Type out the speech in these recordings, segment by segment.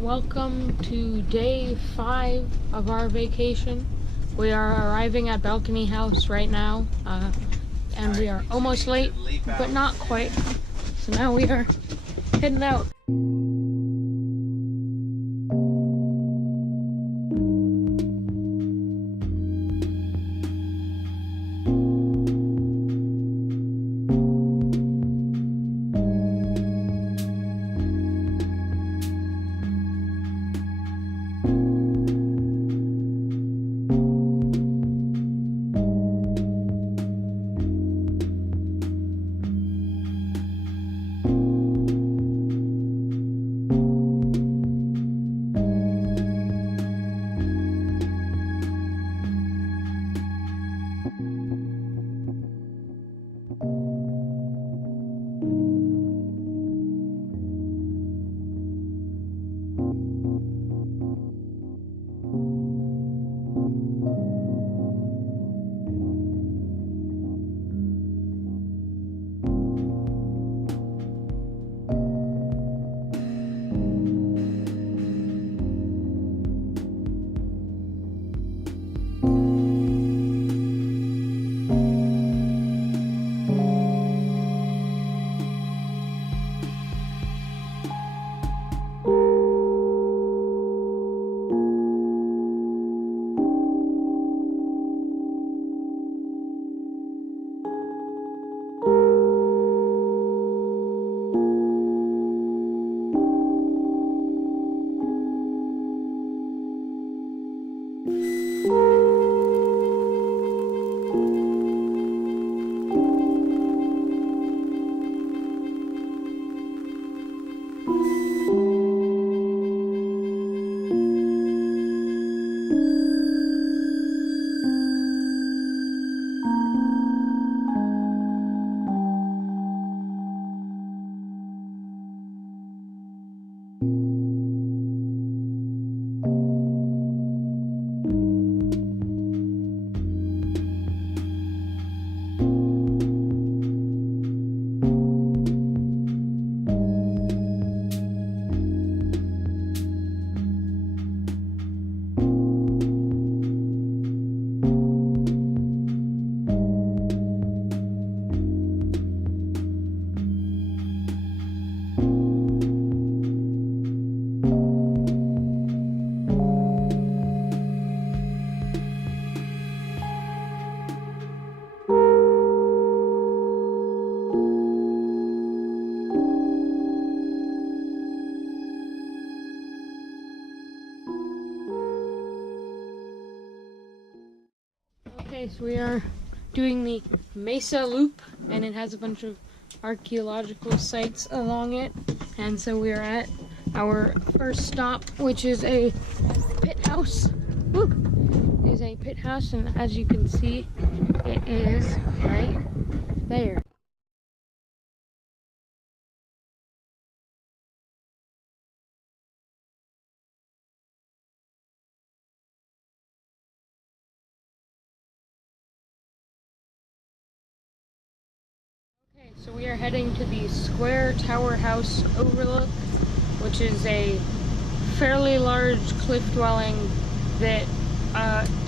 Welcome to day 5 of our vacation. We are arriving at Balcony House right now, and we are almost late, but not quite. So now we are heading out. Okay, so we are doing the Mesa Loop, and it has a bunch of archaeological sites along it. And so we are at our first stop, which is a pit house. Woo! It is a pit house, and as you can see, it is right there. So we are heading to the Square Tower House Overlook, which is a fairly large cliff dwelling that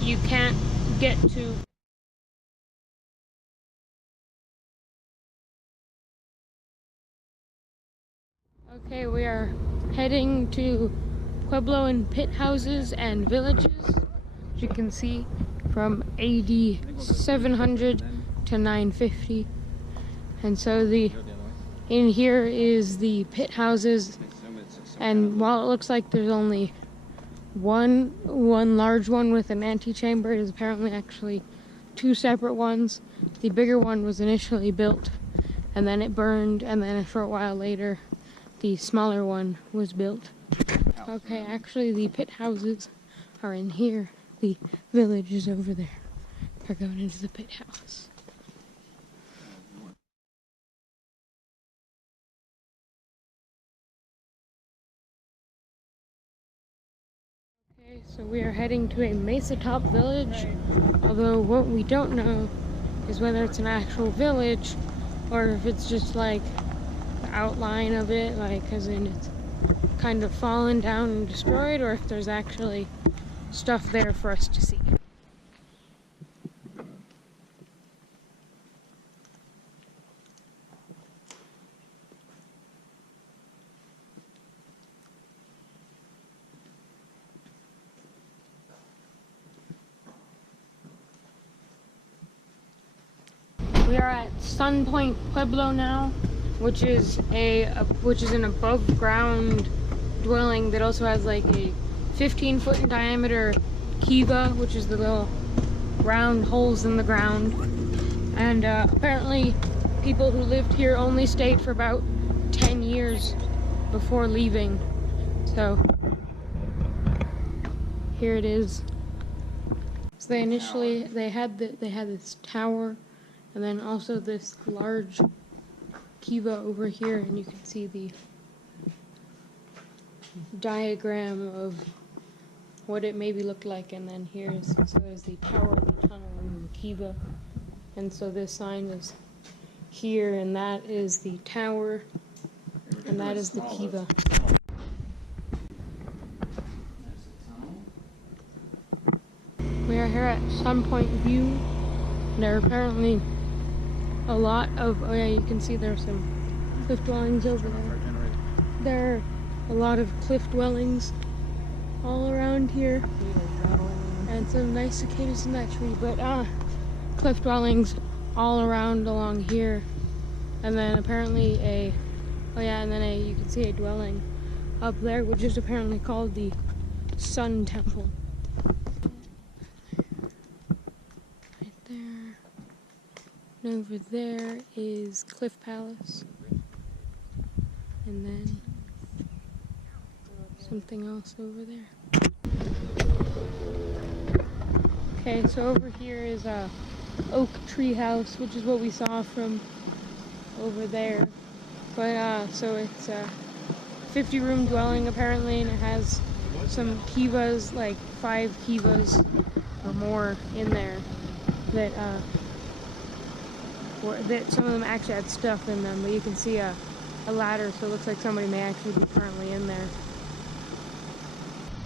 you can't get to. Okay, we are heading to Puebloan pit houses and villages, as you can see, from AD 700 to 950. And so in here is the pit houses, and while it looks like there's only one large one with an antechamber, it is apparently actually two separate ones. The bigger one was initially built, and then it burned, and then a short while later, the smaller one was built. Okay, actually the pit houses are in here. The village is over there. We're going into the pit house. So we are heading to a mesa top village, although what we don't know is whether it's an actual village or if it's just like the outline of it, like as in it's kind of fallen down and destroyed, or if there's actually stuff there for us to see. We are at Sun Point Pueblo now, which is an above ground dwelling that also has like a 15-foot in diameter kiva, which is the little round holes in the ground. And apparently people who lived here only stayed for about 10 years before leaving. So here it is. So they had this tower, and then also this large kiva over here, and you can see the diagram of what it maybe looked like. And then there's the tower, the tunnel, and the kiva. And so this sign is here, and that is the tower, and that is the kiva. We are here at Sun Point View. There are apparently a lot of, oh yeah, you can see there's some cliff dwellings over there. There are a lot of cliff dwellings all around here, and some nice cicadas in that tree, but cliff dwellings all around along here. And then apparently you can see a dwelling up there, which is apparently called the Sun Temple. Right there. And over there is Cliff Palace. And then something else over there. Okay, so over here is a oak tree house, which is what we saw from over there. But so it's a 50-room dwelling apparently, and it has some kivas, like 5 kivas or more in there that some of them actually had stuff in them, but you can see a ladder, so it looks like somebody may actually be currently in there.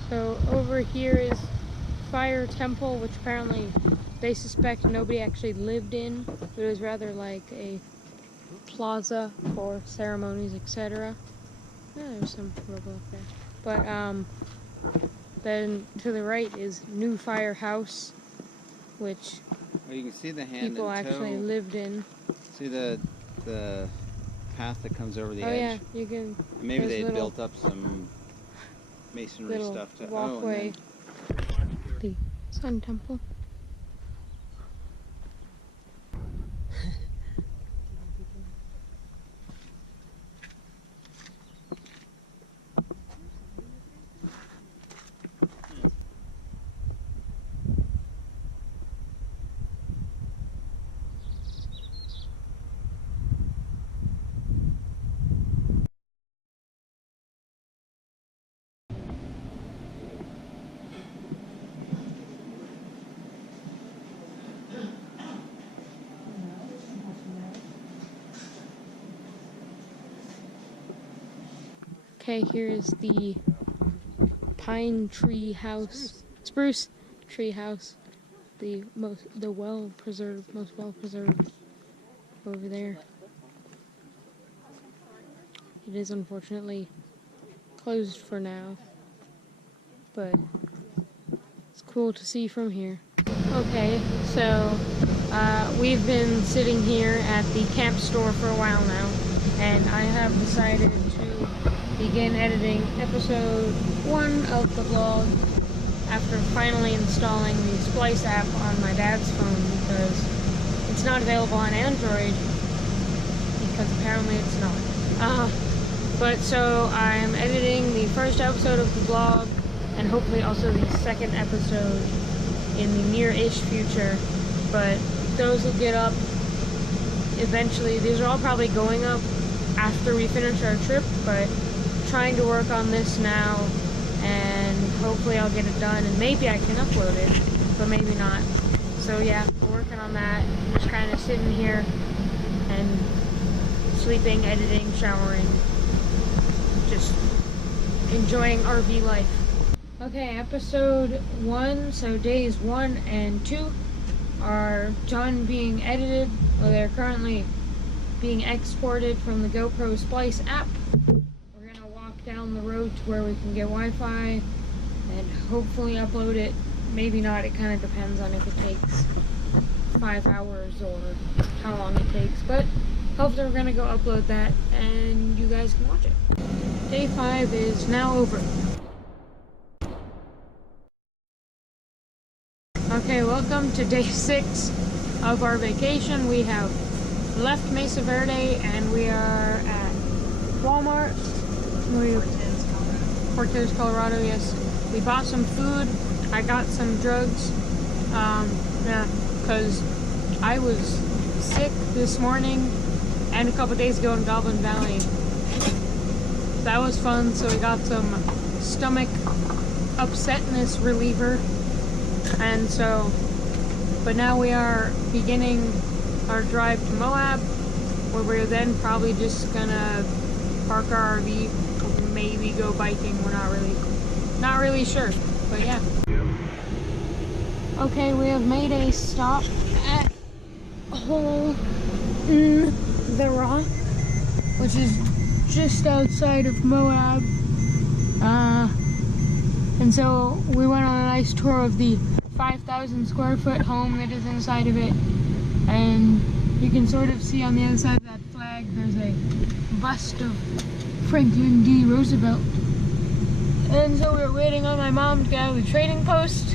So over here is Fire Temple, which apparently they suspect nobody actually lived in, but it was rather like a plaza for ceremonies, etc. Yeah, there's some rubble up there. But then to the right is New Fire House, which you can see the hand people actually lived in. See the path that comes over the edge? Oh yeah, you can. Maybe they built up some masonry stuff to walkway. The Sun Temple. Okay, here is the pine tree house, spruce tree house, most well preserved over there. It is unfortunately closed for now, but it's cool to see from here. Okay, so we've been sitting here at the camp store for a while now, and I have decided to begin editing episode 1 of the vlog after finally installing the Splice app on my dad's phone, because it's not available on Android, because apparently it's not. But so I'm editing the first episode of the vlog, and hopefully also the second episode in the near-ish future, but those will get up eventually. These are all probably going up after we finish our trip, but trying to work on this now, and hopefully I'll get it done, and maybe I can upload it, but maybe not. So yeah, we're working on that. Just kind of sitting here and sleeping, editing, showering, just enjoying RV life. Okay, episode 1, so days 1 and 2 are done being edited. Well, they're currently being exported from the GoPro Splice app. We're gonna walk down the road to where we can get Wi-Fi and hopefully upload it. Maybe not, it kind of depends on if it takes 5 hours or how long it takes, but hopefully we're gonna go upload that and you guys can watch it. Day 5 is now over. Okay, welcome to day 6 of our vacation. We have left Mesa Verde and we are at Walmart. Cortez, Colorado, yes. We bought some food. I got some drugs. Yeah, because I was sick this morning and a couple days ago in Goblin Valley. That was fun, so we got some stomach upsetness reliever. And so, but now we are beginning our drive to Moab, where we're then probably just gonna park our RV, maybe go biking. We're not really sure, but yeah. Okay, we have made a stop at Hole in the Rock, which is just outside of Moab. And so we went on a nice tour of the 5,000 square foot home that is inside of it. And you can sort of see on the other side of that flag, there's a bust of Franklin D. Roosevelt. And so we're waiting on my mom to get out of the trading post.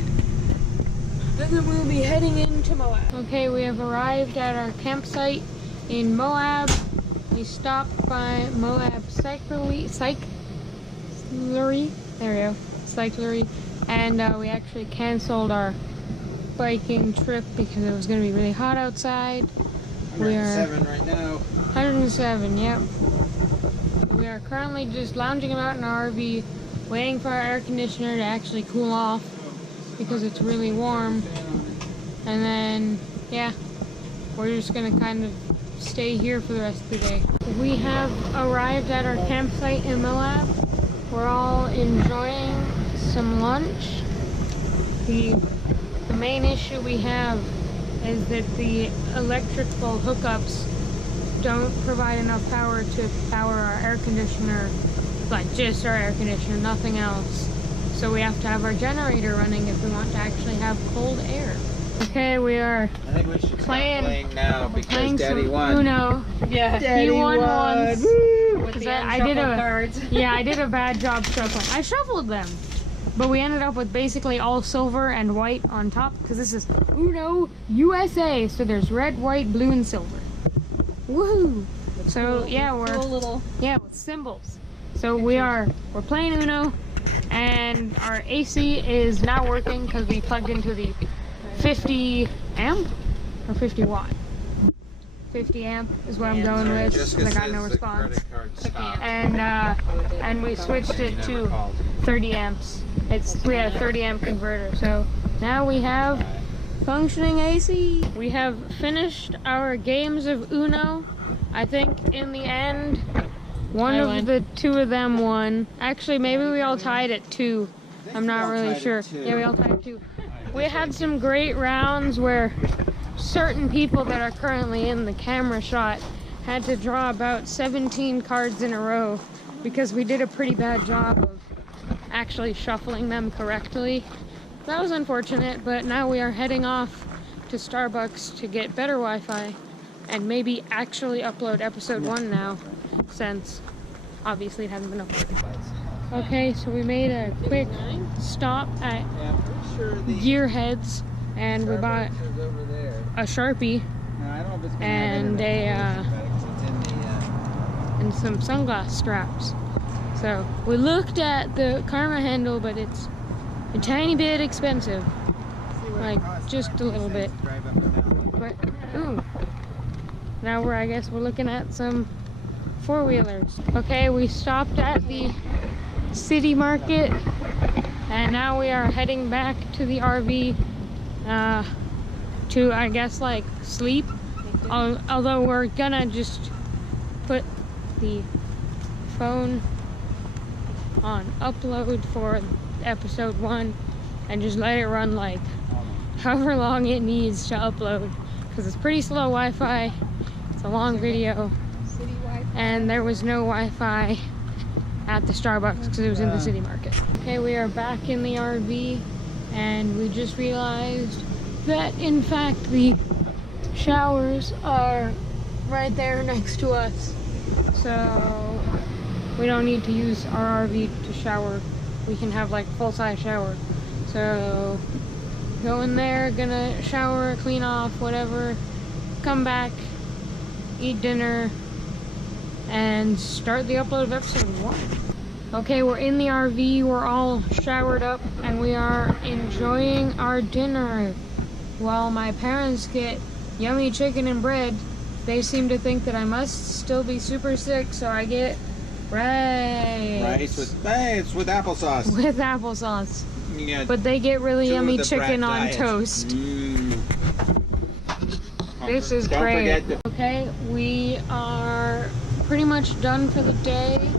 And then we'll be heading into Moab. Okay, we have arrived at our campsite in Moab. We stopped by Moab Cyclery. There we go. Cyclery. And we actually canceled our biking trip because it was going to be really hot outside. We are 107 right now. 107, yep. We are currently just lounging about in our RV, waiting for our air conditioner to actually cool off because it's really warm. And then, yeah, we're just going to kind of stay here for the rest of the day. We have arrived at our campsite in Moab. We're all enjoying some lunch. The main issue we have is that the electrical hookups don't provide enough power to power our air conditioner, like just our air conditioner, nothing else. So we have to have our generator running if we want to actually have cold air. Okay, we are I think we should stop playing now because Daddy some won. Uno. Yeah, He won once. with the unshuffled cards. Yeah, I did a bad job shuffling. I shuffled them, but we ended up with basically all silver and white on top because this is Uno USA. So there's red, white, blue, and silver. Woohoo! So yeah, we're with symbols. So we're playing Uno, and our AC is not working because we plugged into the 50 amp or 50 watt. 50 amp is what I'm going with because I got no response. And we switched it to 30 amps. We had a 30 amp converter, so now we have functioning AC. We have finished our games of Uno. I think in the end, one of the two of them won. Actually, maybe we all tied at 2. I'm not really sure. Yeah, we all tied at 2. We had some great rounds where certain people that are currently in the camera shot had to draw about 17 cards in a row because we did a pretty bad job of actually shuffling them correctly. That was unfortunate, but now we are heading off to Starbucks to get better Wi-Fi and maybe actually upload episode 1 now, since obviously it hasn't been uploaded. Okay, so we made a quick stop at Gearheads and we bought a Sharpie and and some sunglass straps. So we looked at the Karma handle, but it's a tiny bit expensive, like just a little bit. But ooh, now I guess we're looking at some 4-wheelers. Okay, we stopped at the city market and now we are heading back to the RV to, I guess, like sleep. Although we're gonna just put the phone on upload for episode 1 and just let it run like however long it needs to upload, because it's pretty slow Wi-Fi. It's a long video, and there was no Wi-Fi at the Starbucks because it was in the city market. Okay, we are back in the RV, and we just realized that in fact the showers are right there next to us, so we don't need to use our RV to shower. We can have like full-size shower. So go in there, gonna shower, clean off, whatever, come back, eat dinner, and start the upload of episode 1. Okay, we're in the RV, we're all showered up, and we are enjoying our dinner. While my parents get yummy chicken and bread, they seem to think that I must still be super sick, so I get rice. Rice with applesauce. With applesauce. Yeah, but they get really yummy chicken on toast. This is great. Okay, we are pretty much done for the day.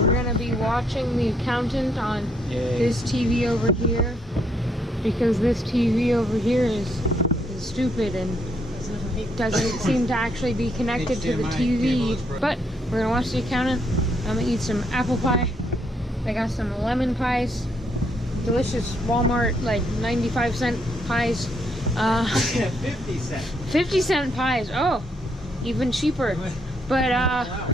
We're gonna be watching The Accountant on this TV over here, because this TV over here is stupid and doesn't seem to actually be connected to the TV. But we're gonna watch The Accountant. I'm gonna eat some apple pie. They got some lemon pies. Delicious Walmart, like 95-cent pies. 50 cents. 50-cent pies. Oh, even cheaper. But yeah,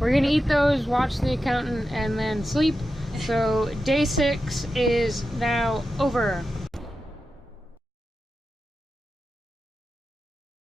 we're gonna eat those, watch The Accountant, and then sleep. So day 6 is now over.